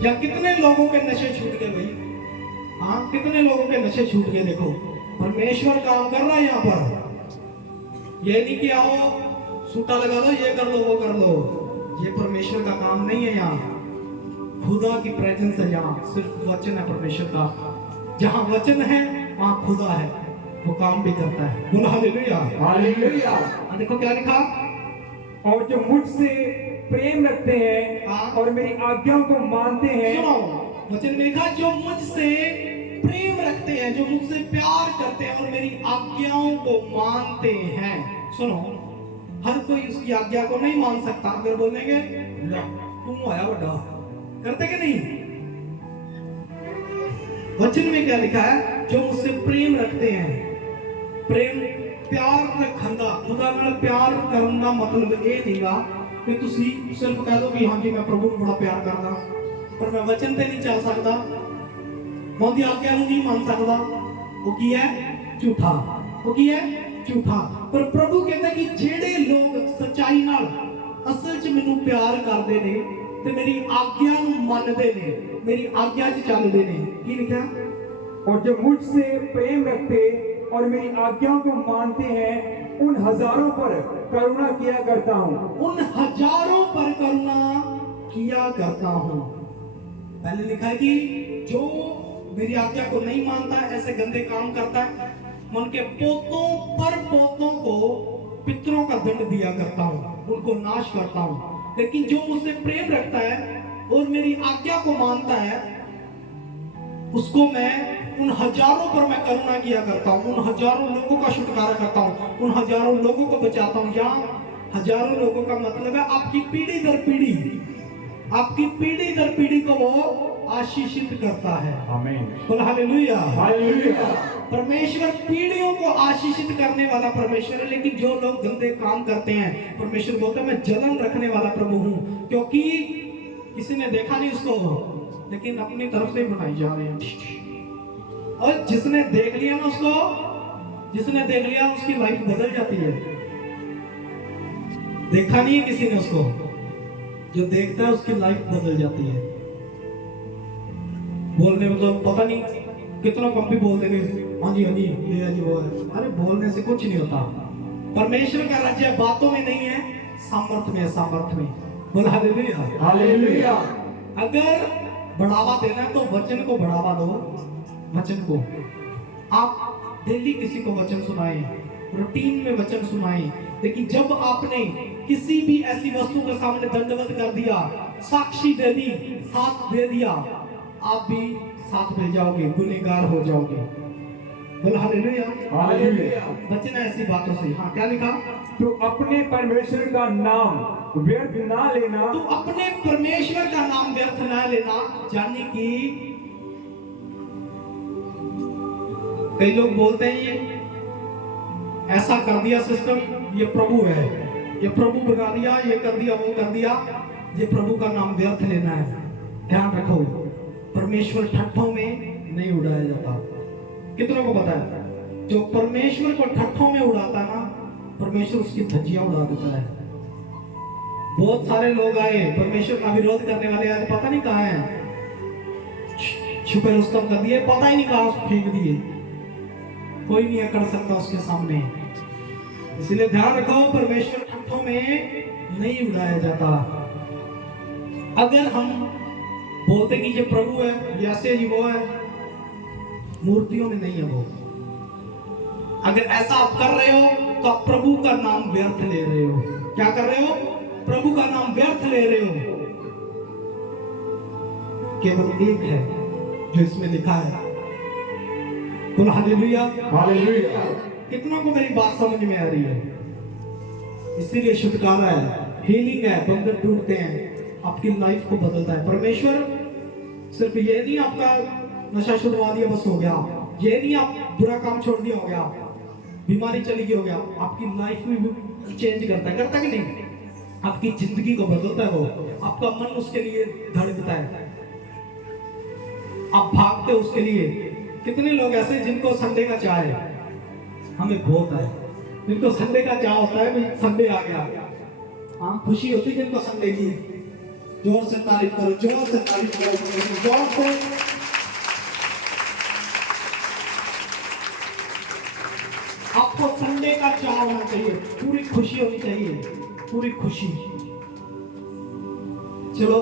या कितने लोगों के नशे छूट गए भाई, हाँ कितने लोगों के नशे छूट गए। देखो परमेश्वर काम कर रहा है यहाँ पर। ये नहीं कि आओ सूटा लगा दो, ये कर लो वो कर लो, ये परमेश्वर का काम नहीं है। यहाँ खुदा की प्रेजेंस है, यहाँ सिर्फ वचन है परमेश्वर का। जहाँ वचन है वहाँ खुदा है, वो काम भी करता है। बोला हालेलुया। हालेलुया। देखो क्या लिखा, और जो मुझसे प्रेम रखते हैं हाँ। और मेरी आज्ञाओं को मानते हैं। सुनो, वचन में लिखा जो मुझसे प्रेम रखते हैं, जो मुझसे प्यार करते हैं और मेरी आज्ञाओं को मानते हैं। सुनो, हर कोई उसकी आज्ञा को नहीं मान सकता। अगर बोलेंगे तुम आया बड़ा, करते कि नहीं? वचन में क्या लिखा है, जो मुझसे प्रेम रखते हैं। प्रेम प्यार रखना, खुदा नाल प्यार करना मतलब ये नहींगा कि तुसी सिर्फ कह दो कि हाँ जी मैं प्रभु को बड़ा प्यार करदा, पर मैं वचन पे नहीं चल सकता, मैं उनकी आज्ञा नहीं मान सकता। वो की है झूठा, वो की है झूठा। पर प्रभु कहता कि जेड़े लोग सच्चाई नाल असल च मैनू प्यार करदे ने ते मेरी आज्ञा नू मनदे ने, मेरी आज्ञा च चलदे ने। की लिखा, और जो मुझसे प्रेम रखते और मेरी आज्ञाओं को मानते हैं उन हजारों पर करुणा किया करता हूँ। उन हजारों पर करुणा किया करता हूँ। पहले लिखा है कि जो मेरी आज्ञा को नहीं मानता, ऐसे गंदे काम करता है, मैं उनके पोतों पर पोतों को पितरों का दंड दिया करता हूँ, उनको नाश करता हूँ। लेकिन जो मुझसे प्रेम रखता है और मेरी आज्ञा को मानता है, उसको मैं उन हजारों पर मैं करुणा किया करता हूँ, उन हजारों लोगों का छुटकारा करता हूँ, उन हजारों लोगों को बचाता हूँ। यहाँ हजारों लोगों का मतलब है आपकी पीढ़ी दर पीढ़ी, आपकी पीढ़ी दर पीढ़ी को वो आशीषित करता है। आमीन। बोला हालेलुया। हालेलुया। परमेश्वर पीढ़ियों को आशीषित करने वाला परमेश्वर है। लेकिन जो लोग गंदे काम करते हैं, परमेश्वर बोलता है मैं जलन रखने वाला प्रभु हूँ, क्योंकि किसी ने देखा नहीं उसको, लेकिन अपनी तरफ से बनाई जा रहे हैं। और जिसने देख लिया ना उसको, जिसने देख लिया उसकी लाइफ बदल जाती है। देखा नहीं है किसी ने उसको, जो देखता है उसकी लाइफ बदल जाती है। बोलने में तो पता नहीं कितना कम भी बोल देंगे, हाँ जी ये है जी वो है। अरे बोलने से कुछ नहीं होता। परमेश्वर का राज्य बातों में नहीं है, सामर्थ्य में है, सामर्थ्य में। बोला हालेलुया। हालेलुया। अगर बढ़ावा देना है तो वचन को बढ़ावा दो, वचन को। आप डेली किसी को वचन सुनाएं, रूटीन में वचन सुनाएं, लेकिन जब आपने किसी भी ऐसी वस्तु के सामने दंडवत कर दिया, साक्षी दे दी, साथ दे दिया, आप भी साथ मिल जाओगे, गुनहगार हो जाओगे। बोल हालेलुया। हालेलुया। बचना ऐसी बातों से। हाँ, क्या लिखा? तो अपने परमेश्वर का नाम व्यर्थ ना लेना, तो अपने परमेश्वर का नाम व्यर्थ ना लेना, जाने की कई लोग बोलते हैं ये ऐसा कर दिया सिस्टम, ये प्रभु है, ये प्रभु बना दिया, ये कर दिया, वो कर दिया, ये प्रभु का नाम व्यर्थ लेना है। ध्यान रखो, परमेश्वर ठट्ठों में नहीं उड़ाया जाता। कितनों को पता है? जो परमेश्वर को ठट्ठों में उड़ाता ना, परमेश्वर उसकी धज्जियां उड़ा देता है। बहुत सारे लोग आए परमेश्वर का विरोध करने वाले, आज पता नहीं कहाँ हैं, छुपे रुस्तम कर दिए, पता ही नहीं कहाँ फेंक दिए, कोई नहीं अकड़ सकता उसके सामने। इसलिए ध्यान रखो, परमेश्वर ठट्ठों में नहीं उड़ाया जाता। अगर हम बोलते कि ये प्रभु है, ऐसे ही वो है, मूर्तियों में नहीं है वो। अगर ऐसा आप कर रहे हो तो आप प्रभु का नाम व्यर्थ ले रहे हो। क्या कर रहे हो? प्रभु का नाम व्यर्थ ले रहे हो। केवल एक है जो इसमें लिखा है। बोल हालेलुया। हालेलुया। कितनों को मेरी बात समझ में आ रही है? इसीलिए छुटकारा है, हीलिंग है, बंधन टूटते हैं, आपकी लाइफ को बदलता है। परमेश्वर सिर्फ ये नहीं आपका नशा छुड़वा दिया बस हो गया, ये नहीं आप बुरा काम छोड़ दिया हो गया, बीमारी चली गई हो गया, आपकी लाइफ में भी चेंज करता है कि नहीं? आपकी जिंदगी को बदलता है वो, आपका मन उसके लिए धड़कता है, आप भागते उसके लिए। कितने लोग ऐसे जिनको संडे का चाह है, हमें बहुत है, जिनको संडे का चाह होता है, भाई संडे आ गया, हाँ खुशी होती है जिनको संडे की। जोर से तारीफ करो, जोर से तारीफ करो, जोर से। आपको संडे का चाह होना चाहिए, पूरी खुशी होनी चाहिए, पूरी खुशी। चलो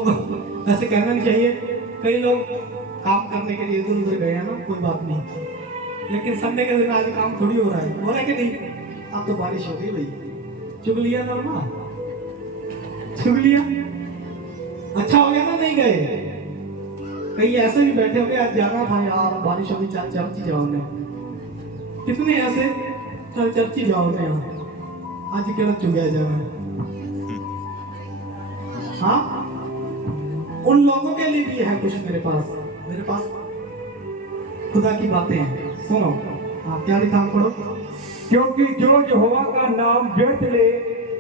ऐसे कहना नहीं चाहिए, कई लोग काम करने के लिए इधर उधर गए हैं ना, कोई बात नहीं, लेकिन संडे के दिन आज काम थोड़ी हो रहा है, हो रहा है कि नहीं? अब तो बारिश हो गई भाई, चुग लिया ना, चुग लिया, अच्छा हो गया ना नहीं गए। कई ऐसे भी बैठे होंगे, आज जाना था यार, बारिश होगी, चल चर्च जाओ ने। कितने ऐसे चल चर्च जाओ ने, आज केड़ा चुगया जाना। हाँ, उन लोगों के लिए भी है कुछ मेरे पास खुदा की बातें हैं, सुनो। हाँ, क्या लिखा पढ़ो। क्योंकि जो यहोवा का नाम व्यर्थ ले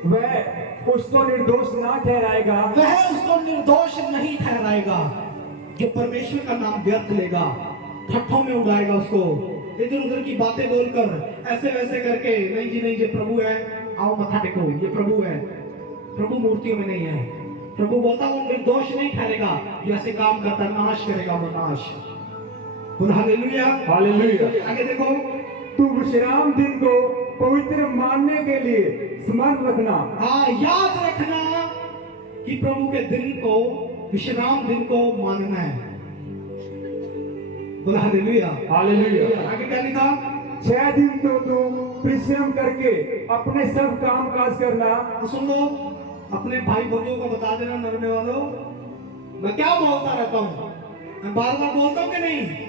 वह उसको निर्दोष ना ठहराएगा, वह उसको निर्दोष नहीं ठहराएगा। जो परमेश्वर का नाम व्यर्थ लेगा, ठट्ठों में उड़ाएगा उसको, इधर उधर की बातें बोलकर, ऐसे वैसे करके, नहीं जी नहीं, ये प्रभु है, आओ मथा टेको, ये प्रभु है। प्रभु मूर्तियों में नहीं है। प्रभु बोलता वो निर्दोष नहीं ठहरेगा, जो ऐसे काम करता नाश करेगा वो नाश। बोल हालेलुया। हालेलुया। आगे देखो, तू विश्राम दिन को पवित्र मानने के लिए स्मरण रखना। हाँ, याद रखना कि प्रभु के दिन को, विश्राम दिन को मानना है। बोल हालेलुया। हालेलुया। आगे क्या लिखा? 6 दिन तो तू परिश्रम करके अपने सब काम काज करना। तो सुन लो, अपने भाई बंधुओं को बता देना, नरने वालों, मैं क्या बोलता रहता हूँ, मैं बार बार बोलता हूँ कि नहीं?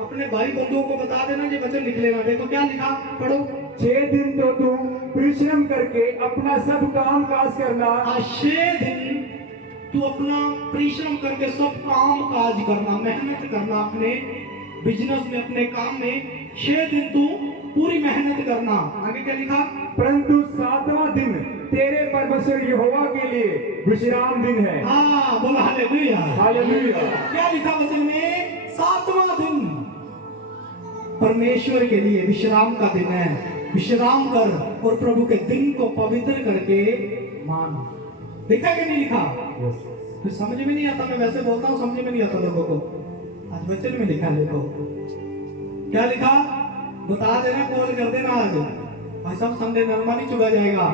अपने भाई बंधुओं को बता देना, ये वचन लिख लेना। देखो क्या लिखा, पढ़ो। 6 दिन तो तू परिश्रम करके अपना सब काम काज करना। 6 दिन तू अपना परिश्रम करके सब काम काज करना, मेहनत करना, अपने बिजनेस में, अपने काम में 6 दिन तू पूरी मेहनत करना। आगे क्या लिखा? परंतु 7वां दिन तेरे परमेश्वर यहोवा के लिए विश्राम दिन है। हाँ, बोला हालेलुया। हालेलुया। क्या लिखा वचन में? 7वां दिन परमेश्वर के लिए विश्राम का दिन है। विश्राम कर और प्रभु के दिन को पवित्र करके मान। लिखा कि नहीं लिखा? फिर समझ में नहीं आता, मैं वैसे बोलता हूँ, समझ में नहीं आता लोगों को। आज वचन में लिखा, देखो क्या लिखा, बता देना, कॉल कर देना। आज भाई साहब संडे नरमा नहीं चुका जाएगा।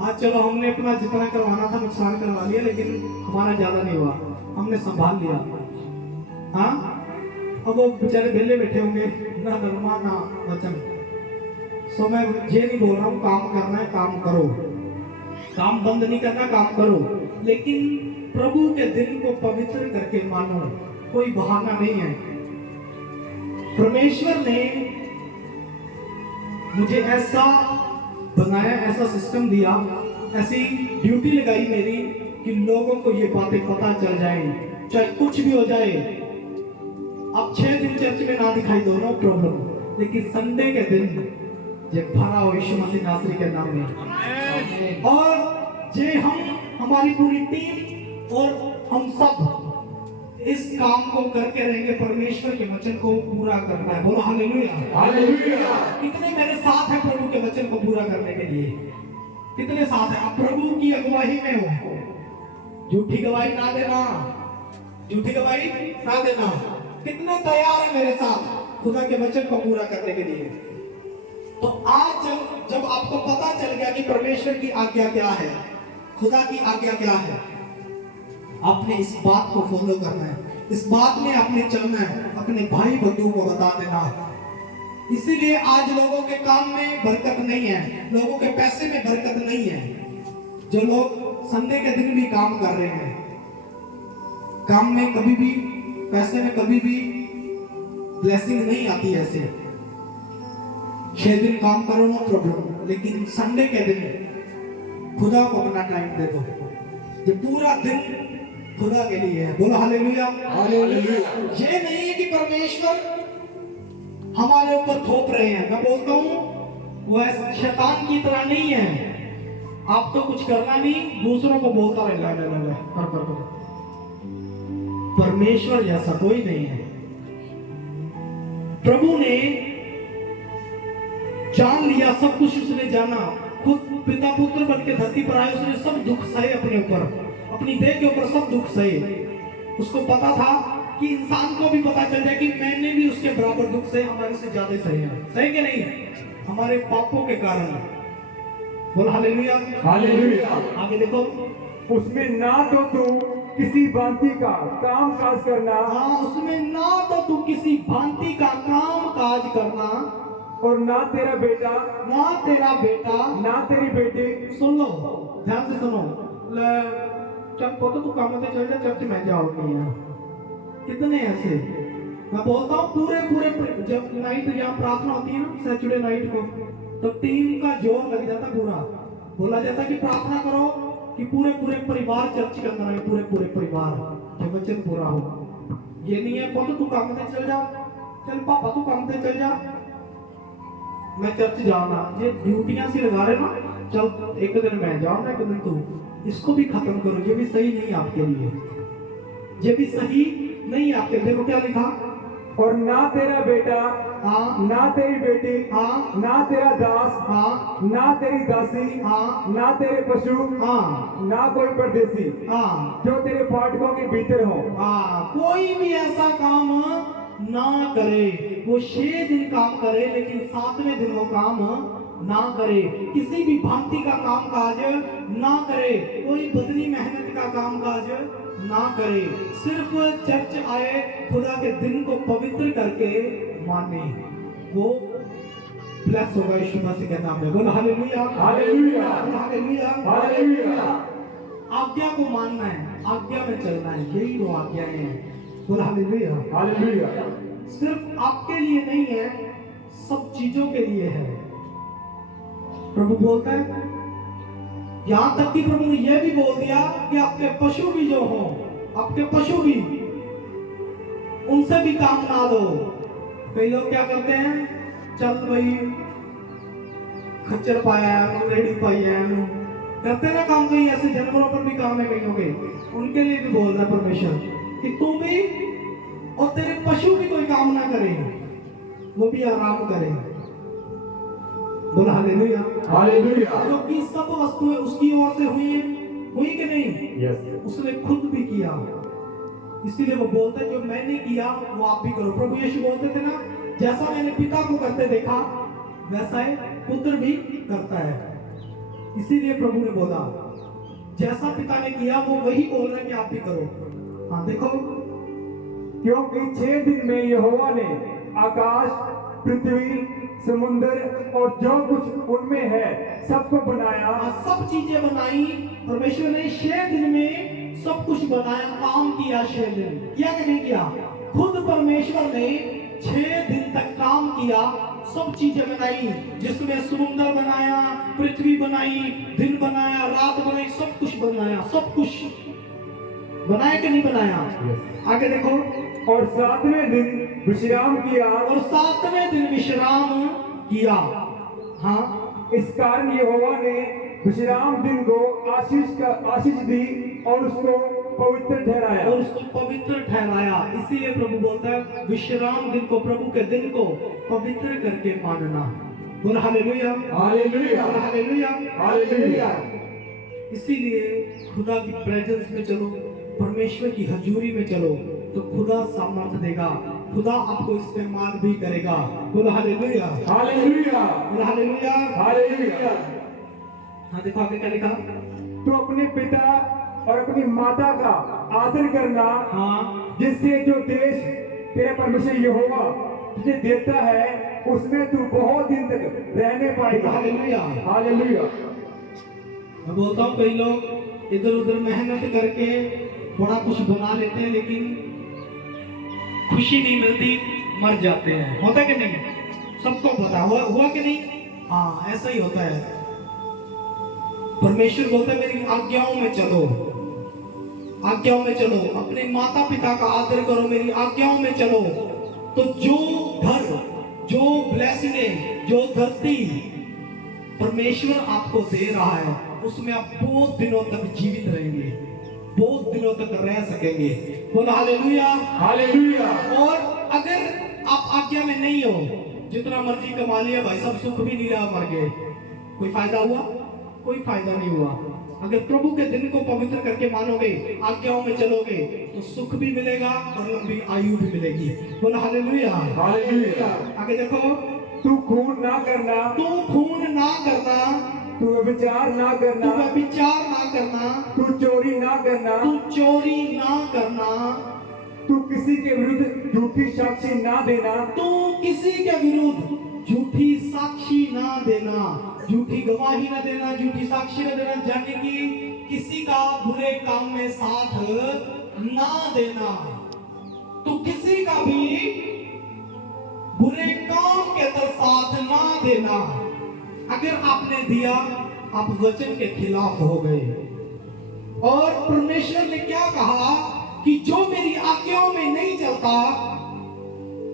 आज चलो हमने अपना जितना करवाना था नुकसान करवा लिया, लेकिन हमारा ज्यादा नहीं हुआ, हमने संभाल लिया। हाँ, अब वो बेचारे वेले बैठे होंगे, ना नरमा ना वचन। सो मैं ये नहीं बोल रहा हूँ काम करना है, काम करो, काम बंद नहीं करना, काम करो, लेकिन प्रभु के दिन को पवित्र करके मानो, कोई बहाना नहीं है। परमेश्वर ने मुझे ऐसा बनाया, ऐसा सिस्टम दिया, ऐसी ड्यूटी लगाई मेरी कि लोगों को ये बातें पता चल जाए, चाहे कुछ भी हो जाए। अब 6 दिन चर्च में ना दिखाई दो, नो प्रॉब्लम, लेकिन संडे के दिन ये भरा हो यीशु मसीह नासरी के नाम में। और जे हमारी पूरी टीम और हम सब इस काम को करके रहेंगे, परमेश्वर के वचन को पूरा करना है। बोलो हालेलुया, हालेलुया। कितने मेरे साथ है प्रभु के वचन को पूरा करने के लिए? कितने साथ है? आप प्रभु की अगुवाई में हो, झूठी गवाही ना देना, झूठी गवाही ना देना। कितने तैयार है मेरे साथ खुदा के वचन को पूरा करने के लिए? तो आज जब आपको पता चल गया कि परमेश्वर की आज्ञा क्या है, खुदा की आज्ञा क्या है, आपने इस बात को फॉलो करना है, इस बात में आपने चलना है, अपने भाई बंधुओं को बता देना। इसीलिए आज लोगों के काम में बरकत नहीं है, लोगों के पैसे में बरकत नहीं है। जो लोग संडे के दिन भी काम कर रहे हैं, काम में कभी भी, पैसे में कभी भी ब्लेसिंग नहीं आती ऐसे। 6 दिन काम करो नो प्रॉब्लम, लेकिन संडे के दिन खुदा को अपना टाइम दे दो। ये पूरा दिन खुदा के लिए है। बोलो हालेलुया, हालेलुया। ये नहीं है कि परमेश्वर हमारे ऊपर थोप रहे हैं। मैं बोलता हूँ वो शैतान की तरह नहीं है। आप तो कुछ करना नहीं, दूसरों को बोलता रहे ला ला ला ला कर। परमेश्वर जैसा कोई नहीं है। प्रभु ने जान लिया, सब कुछ उसने जाना, खुद पिता पुत्र बन के धरती पर आए, उसने सब दुख सहे अपने ऊपर, अपनी देह के ऊपर सब दुख सहे। उसको पता था कि इंसान को भी पता चल जाए कि मैंने भी उसके बराबर दुख सहे, हमारे से ज्यादा सहे हैं। सही कि नहीं? हमारे पापों के कारण। बोल हालेलुया, हालेलुया। आगे देखो, उसमें ना तो तू किसी भांति का काम काज करना, हाँ, उसमें ना तो तू किसी भांति का काम काज करना, और ना तेरा बेटा, ना तेरा बेटा, ना तेरी बेटी। सुन लो, ध्यान से सुनो। चल पता तू काम से चल जा, चर्च में जाओगी यार। कितने ऐसे, मैं बोलता हूँ पूरे जब नाइट यहाँ प्रार्थना होती है ना, सैटरडे नाइट को, तो टीम का जोर लग जाता पूरा। बोला जाता कि प्रार्थना करो कि पूरे परिवार चर्च के अंदर आए, पूरे परिवार जो वचन पूरा हो। ये नहीं है पता तू काम से चल जा, चल पापा तू काम से चल जा, मैं चर्च जाना। ये ड्यूटियां सी लगा रहे ना, चल एक दिन मैं जाऊंगा, एक दिन तू। इसको भी खत्म करो, ये भी सही नहीं आपके लिए, ये भी सही नहीं आपके। देखो क्या लिखा, और ना तेरा बेटा, हाँ, ना तेरी बेटी, हाँ, ना तेरा दास, हाँ, ना तेरी दासी, हाँ, ना तेरे पशु, हाँ, ना कोई परदेसी हाँ, जो तेरे फाटकों के भीतर हो। हाँ, कोई भी ऐसा काम ना करे। वो 6 दिन काम करे, लेकिन 7वें दिन वो काम ना करे। किसी भी भांति का काम काज ना करे, कोई बदली मेहनत का काम काज ना करे। सिर्फ चर्च आए, खुदा के दिन को पवित्र करके माने, वो ब्लेस होगा यीशु मसीह के नाम में। बोलो हालेलुया, हालेलुया, हालेलुया, हालेलुया। आज्ञा को मानना है, आज्ञा में चलना है, यही वो आज्ञाएं हैं। बोलो हालेलुया, हालेलुया। सिर्फ आपके लिए नहीं है, सब चीजों के लिए है। प्रभु बोलता है, यहां तक कि प्रभु ने यह भी बोल दिया कि आपके पशु भी जो हो, आपके पशु भी, उनसे भी काम ना लो। कई लोग क्या करते हैं, चल भाई खच्चर पाया, रेडी पाया, करते ना काम। कहीं ऐसे जानवरों पर भी काम है कईयों के, उनके लिए भी बोल रहा है परमेश्वर कि तू भी और तेरे पशु भी कोई काम ना करे, वो भी आराम करे। बोला हालेलुया, हालेलुया। क्योंकि सब वस्तुएं उसकी ओर से हुई कि नहीं? यस। उसने खुद भी किया, इसीलिए वो बोलते जो मैंने किया वो आप भी करो। प्रभु यीशु बोलते थे ना, जैसा मैंने पिता को करते देखा वैसा है पुत्र भी करता है। इसीलिए प्रभु ने बोला जैसा पिता ने किया वो वही बोल रहा है कि आप भी करो। हाँ देखो, क्योंकि 6 दिन में यहोवा ने आकाश, पृथ्वी, समुद्र और जो कुछ उनमें है सबको बनाया। सब चीजें बनाई परमेश्वर ने 6 दिन में, सब कुछ बनाया, काम किया 6 दिन। किया कि नहीं किया? खुद परमेश्वर ने 6 दिन तक काम किया, सब चीजें बनाई, जिसमें समुद्र बनाया, पृथ्वी बनाई, दिन बनाया, रात बनाई, सब कुछ बनाया, सब कुछ बनाया कि नहीं बनाया? आगे देखो। और 7वें दिन विश्राम किया, और 7वें दिन विश्राम किया। हाँ, इस कारण यहोवा ने विश्राम दिन को आशीष दी और उसको पवित्र ठहराया। और उसको पवित्र ठहराया। इसीलिए प्रभु बोलता है विश्राम दिन को, प्रभु के दिन को पवित्र करके मानना। बोल हालेलुया, हालेलुया, बोल हालेलुया, हालेलुया। इसीलिए खुदा की प्रेजेंस में चलो, परमेश्वर की हजूरी में चलो, तो खुदा सामर्थ्य देगा, खुदा आपको इस्तेमाल भी करेगा। बोल हालेलुया, हालेलुया, बोल हालेलुया, हालेलुया। हाँ देखो आगे क्या लिखा? तो अपने पिता और अपनी माता का आदर करना, हाँ, जिससे जो देश तेरा परमेश्वर यहोवा तुझे देता है उसमें तू बहुत दिन तक रहने पाएगा। हालेलुया। हालेलुया। मैं बोलता हूँ कई लोग इधर उधर मेहनत करके बड़ा कुछ बना लेते हैं, लेकिन खुशी नहीं मिलती, मर जाते हैं। होता कि नहीं? सबको पता हुआ कि नहीं? हाँ, ऐसा ही होता है। परमेश्वर बोलता है मेरी आज्ञाओं में चलो, आज्ञाओं में चलो, अपने माता पिता का आदर करो, मेरी आज्ञाओं में चलो, तो जो घर, जो ब्लेसिंग, जो धरती परमेश्वर आपको दे रहा है, उसमें आप बहुत दिनों तक जीवित रहेंगे, बहुत दिनों तक रह सकेंगे। बोल हालेलुया, हालेलुया। और अगर आप आज्ञा में नहीं हो, जितना मर्जी कमा लिया भाई साहब, सुख भी नहीं रहा, मर गए, कोई फायदा हुआ? कोई फायदा नहीं हुआ। अगर प्रभु के दिन को पवित्र करके मानोगे, आज्ञाओं में चलोगे, तो सुख भी मिलेगा और लंबी आयु भी मिलेगी। बोल हालेलुया, हालेलुया। आगे देखो। तू खून ना करना, तू खून ना करना, तू व्यभिचार ना तू करना, व्यभिचार ना करना, तू चोरी ना करना, तू चोरी ना करना, तू किसी के विरुद्ध झूठी साक्षी ना देना, तू किसी के विरुद्ध झूठी साक्षी ना देना, झूठी गवाही ना देना, झूठी साक्षी ना देना, जाने की किसी का बुरे काम में साथ ना देना। तू किसी का भी बुरे काम के अंदर साथ ना देना। अगर आपने दिया, आप वचन के खिलाफ हो गए। और परमेश्वर ने क्या कहा कि जो मेरी आज्ञाओं में नहीं चलता,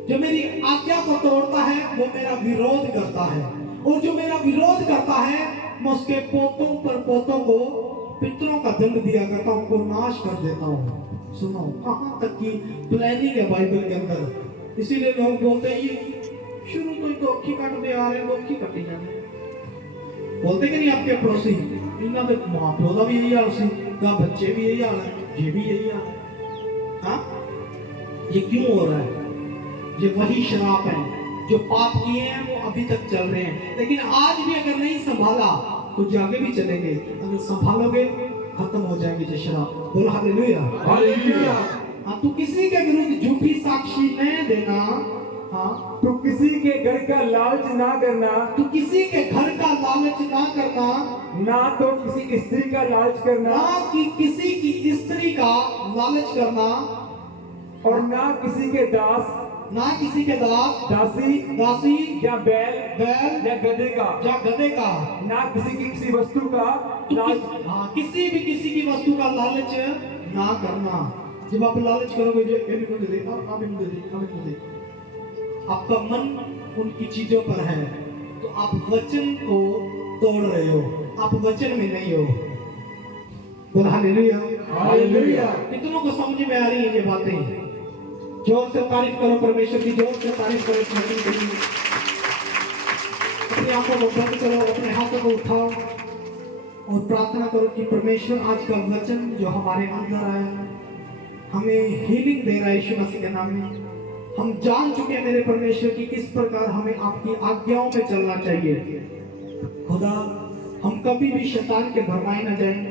जो मेरी आज्ञा को तोड़ता है, वो मेरा विरोध करता है, और जो मेरा विरोध करता है, मैं उसके पोतों पर पोतों को पितरों का दंड दिया करता हूं, उनको नाश कर देता हूं। सुनो कहां तक की प्लानिंग है बाइबल के अंदर। इसीलिए लोग बोलते हैं ये शुरू तो अखी काटते आ रहे हैं, अखी कटी जाने बोलते कि नहीं? आपके पड़ोसी इनका तो माँ प्यो का भी यही हाल सी, का बच्चे भी यही हाल है, ये भी यही हाल है। हाँ, ये क्यों हो रहा है? ये वही शराब है, जो पाप किए हैं वो अभी तक चल रहे हैं, लेकिन आज भी अगर नहीं संभाला तो आगे भी चलेंगे। अगर संभालोगे खत्म हो जाएंगे ये शराब। बोलो हालेलुया, हालेलुया। हाँ, तू किसी के विरुद्ध झूठी साक्षी न देना। हाँ, तू किसी के घर का लालच ना करना, तू किसी के घर का लालच ना करना, ना तो किसी स्त्री का लालच करना, ना कि किसी की स्त्री का लालच करना, और ना किसी के दास, ना किसी के दासी, दासी या बैल बैल या गधे का, या गधे का, ना किसी की किसी वस्तु का तू लालच। हाँ, किसी भी किसी की वस्तु का लालच ना करना। जब आप लालच करोगे, जो ये भी दे, आप इनको दे, आप इनको दे, आपका मन उनकी चीजों पर है, तो आप वचन को तोड़ रहे हो, आप वचन में नहीं हो। बोला हालेलुया, हालेलुया। कितनों को समझ में आ रही है ये बातें? जोर से तारीफ करो परमेश्वर की, जोर से तारीफ करो इस वचन के लिए। अपनी आंखों को बंद करो, अपने हाथों को उठाओ और प्रार्थना करो कि परमेश्वर आज का वचन जो हमारे अंदर आया, हमें हीलिंग दे रहा है यीशु मसीह के नाम में। हम जान चुके हैं मेरे परमेश्वर की किस प्रकार हमें आपकी आज्ञाओं में चलना चाहिए। खुदा, हम कभी भी शैतान के भरमाए न जाएं,